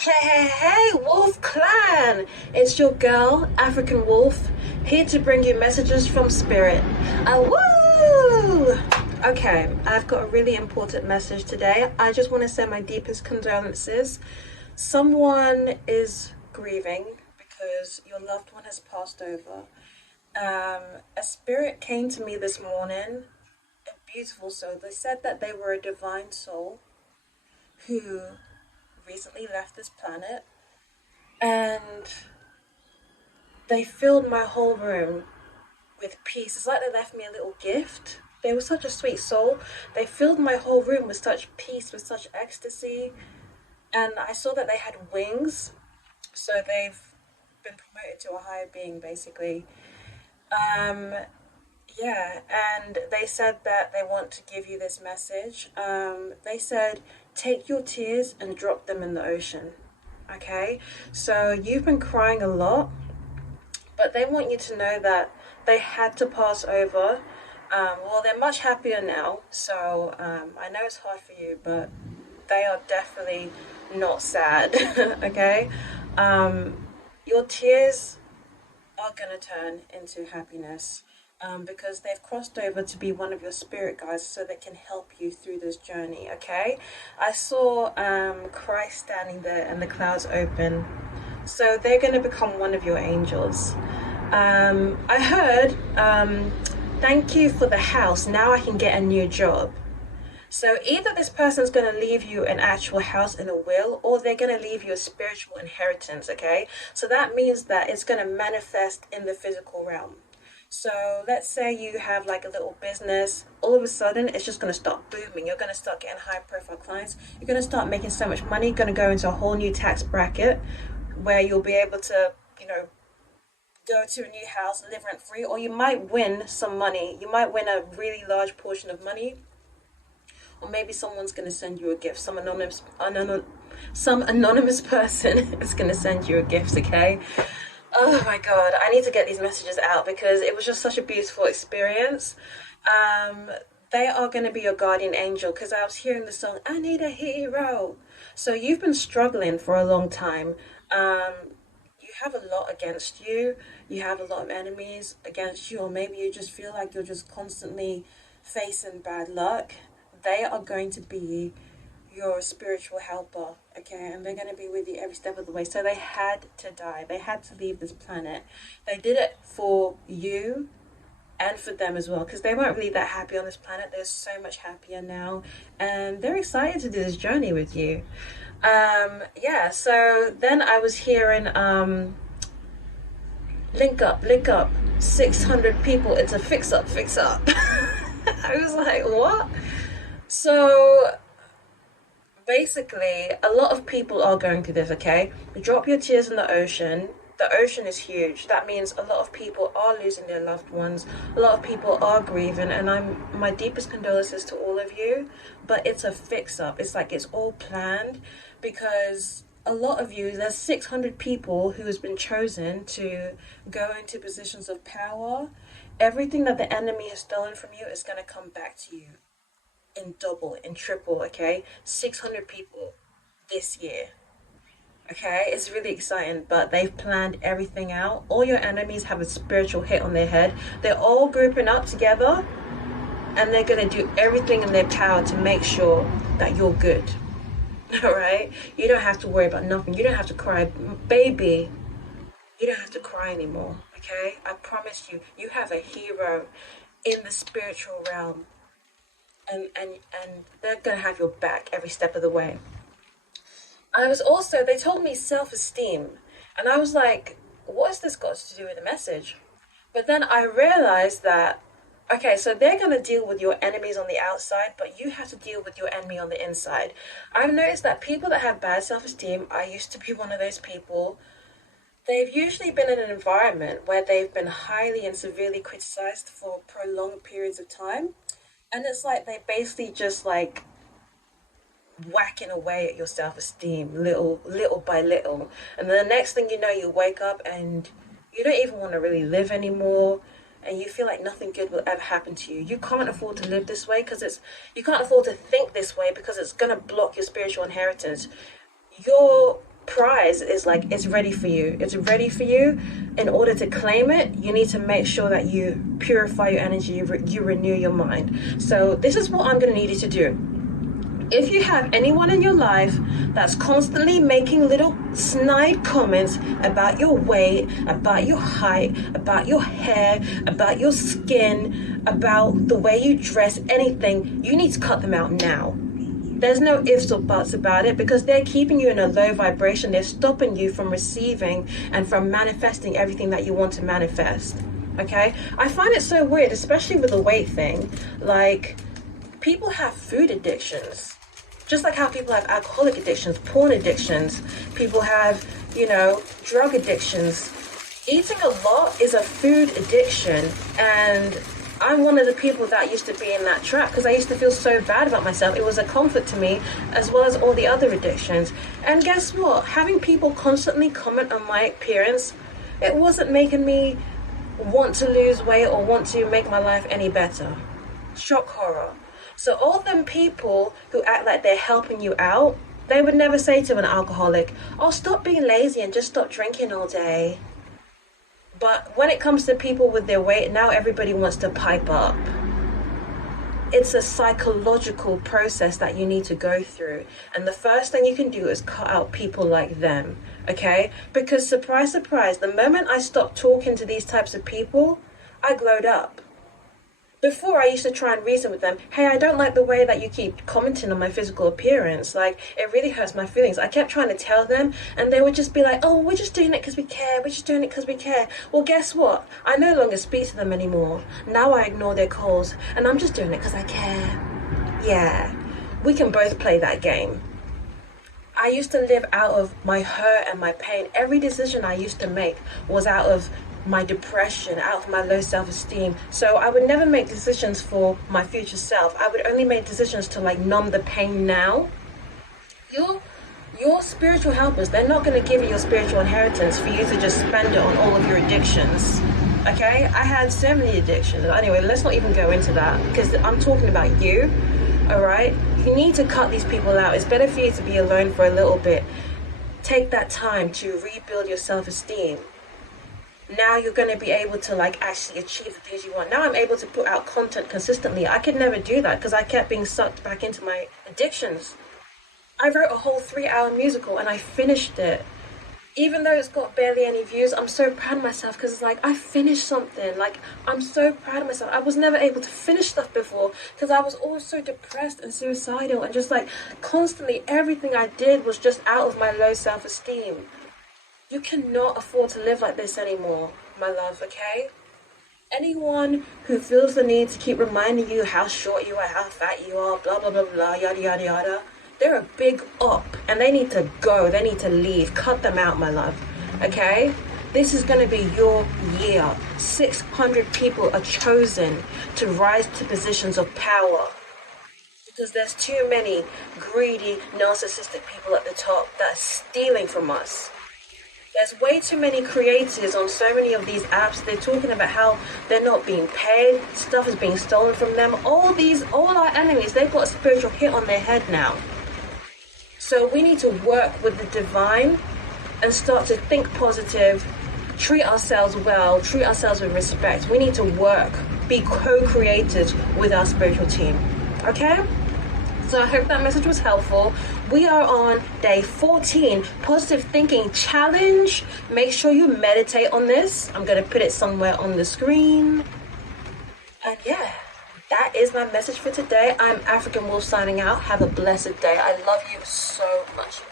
Hey, Wolf Clan! It's your girl, African Wolf, here to bring you messages from Spirit. Woo! Okay, I've got a really important message today. I just want to send my deepest condolences. Someone is grieving because your loved one has passed over. A spirit came to me this morning, a beautiful soul. They said that they were a divine soul who recently left this planet, and they filled my whole room with peace. It's like they left me a little gift. They were such a sweet soul. They filled my whole room with such peace, with such ecstasy. And I saw that they had wings. So they've been promoted to a higher being, basically. Um, yeah, and they said that they want to give you this message. They said, take your tears and drop them in the ocean. Okay? So you've been crying a lot, but they want you to know that they had to pass over. Well, they're much happier now, so I know it's hard for you, but they are definitely not sad. Okay, your tears are gonna turn into happiness. Because they've crossed over to be one of your spirit guides so they can help you through this journey. Okay, I saw Christ standing there and the clouds open, so they're going to become one of your angels. I heard, thank you for the house. Now I can get a new job. So either this person's going to leave you an actual house in a will, or they're going to leave you a spiritual inheritance, okay? So that means that it's going to manifest in the physical realm. So let's say you have like a little business, all of a sudden it's just going to start booming. You're going to start getting high profile clients. You're going to start making so much money, going to go into a whole new tax bracket where you'll be able to, go to a new house, live rent free, or you might win some money. You might win a really large portion of money, or maybe someone's going to send you a gift. Some anonymous person is going to send you a gift, okay? Oh my God, I need to get these messages out because it was just such a beautiful experience. Um, they are going to be your guardian angel because I was hearing the song, I Need a Hero. So you've been struggling for a long time. Um, you have a lot against you. You have a lot of enemies against you, or maybe you just feel like you're just constantly facing bad luck. They are going to be your spiritual helper, okay? And they're going to be with you every step of the way. So they had to die. They had to leave this planet. They did it for you and for them as well, because they weren't really that happy on this planet. They're so much happier now, and they're excited to do this journey with you. Yeah, so then I was hearing link up 600 people. It's a fix up. I was like, what? So basically, a lot of people are going through this, okay? Drop your tears in the ocean. The ocean is huge. That means a lot of people are losing their loved ones. A lot of people are grieving, and I'm my deepest condolences to all of you. But it's a fix up. It's like it's all planned because a lot of you, there's 600 people who has been chosen to go into positions of power. Everything that the enemy has stolen from you is going to come back to you in double, in triple, okay? 600 people this year. Okay, it's really exciting, but they've planned everything out. All your enemies have a spiritual hit on their head. They're all grouping up together and they're going to do everything in their power to make sure that you're good. All right? You don't have to worry about nothing. You don't have to cry. Baby, you don't have to cry anymore. Okay? I promise you, you have a hero in the spiritual realm. And they're gonna have your back every step of the way. They told me self-esteem, and I was like, what has this got to do with the message? But then I realized that, okay, so they're gonna deal with your enemies on the outside, but you have to deal with your enemy on the inside. I've noticed that people that have bad self-esteem, I used to be one of those people. They've usually been in an environment where they've been highly and severely criticized for prolonged periods of time. And it's like they basically just like whacking away at your self-esteem little by little, and then the next thing you know, you wake up and you don't even want to really live anymore, and you feel like nothing good will ever happen to you. You can't afford to live this way because it's you can't afford to think this way because it's going to block your spiritual inheritance. Your prize is like, it's ready for you. It's ready for you. In order to claim it, you need to make sure that you purify your energy, you renew your mind. So this is what I'm going to need you to do. If you have anyone in your life that's constantly making little snide comments about your weight, about your height, about your hair, about your skin, about the way you dress, anything, you need to cut them out now. There's no ifs or buts about it, because they're keeping you in a low vibration. They're stopping you from receiving and from manifesting everything that you want to manifest. Okay? I find it so weird, especially with the weight thing. Like, people have food addictions. Just like how people have alcoholic addictions, porn addictions, people have, drug addictions. Eating a lot is a food addiction, and I'm one of the people that used to be in that trap, because I used to feel so bad about myself. It was a comfort to me, as well as all the other addictions. And guess what? Having people constantly comment on my appearance, it wasn't making me want to lose weight or want to make my life any better. Shock horror. So all them people who act like they're helping you out, they would never say to an alcoholic, oh, stop being lazy and just stop drinking all day. But when it comes to people with their weight, now everybody wants to pipe up. It's a psychological process that you need to go through. And the first thing you can do is cut out people like them, okay? Because surprise, surprise, the moment I stopped talking to these types of people, I glowed up. Before, I used to try and reason with them, hey, I don't like the way that you keep commenting on my physical appearance. Like, it really hurts my feelings. I kept trying to tell them, and they would just be like, oh, we're just doing it because we care. We're just doing it because we care. Well, guess what? I no longer speak to them anymore. Now I ignore their calls, and I'm just doing it because I care. Yeah, we can both play that game. I used to live out of my hurt and my pain. Every decision I used to make was out of my depression, out of my low self-esteem. So I would never make decisions for my future self. I would only make decisions to numb the pain now. Your spiritual helpers, they're not going to give you your spiritual inheritance for you to just spend it on all of your addictions. Okay? I had so many addictions. Anyway, let's not even go into that, because I'm talking about you. Alright? You need to cut these people out. It's better for you to be alone for a little bit. Take that time to rebuild your self-esteem. Now you're going to be able to actually achieve the things you want. Now I'm able to put out content consistently. I could never do that because I kept being sucked back into my addictions. I wrote a whole 3-hour musical and I finished it. Even though it's got barely any views, I'm so proud of myself, because it's I finished something. I'm so proud of myself. I was never able to finish stuff before because I was always so depressed and suicidal, and just constantly everything I did was just out of my low self-esteem. You cannot afford to live like this anymore, my love, okay? Anyone who feels the need to keep reminding you how short you are, how fat you are, blah, blah, blah, blah, yada, yada, yada, they're a big up, and they need to go, they need to leave. Cut them out, my love, okay? This is going to be your year. 600 people are chosen to rise to positions of power, because there's too many greedy, narcissistic people at the top that are stealing from us. There's way too many creators on so many of these apps. They're talking about how they're not being paid, stuff is being stolen from them. All our enemies, they've got a spiritual hit on their head now. So we need to work with the divine and start to think positive, treat ourselves well, treat ourselves with respect. We need to work, be co-creators with our spiritual team. Okay? So I hope that message was helpful. We are on day 14, Positive Thinking Challenge. Make sure you meditate on this. I'm going to put it somewhere on the screen. And yeah, that is my message for today. I'm African Wolf signing out. Have a blessed day. I love you so much.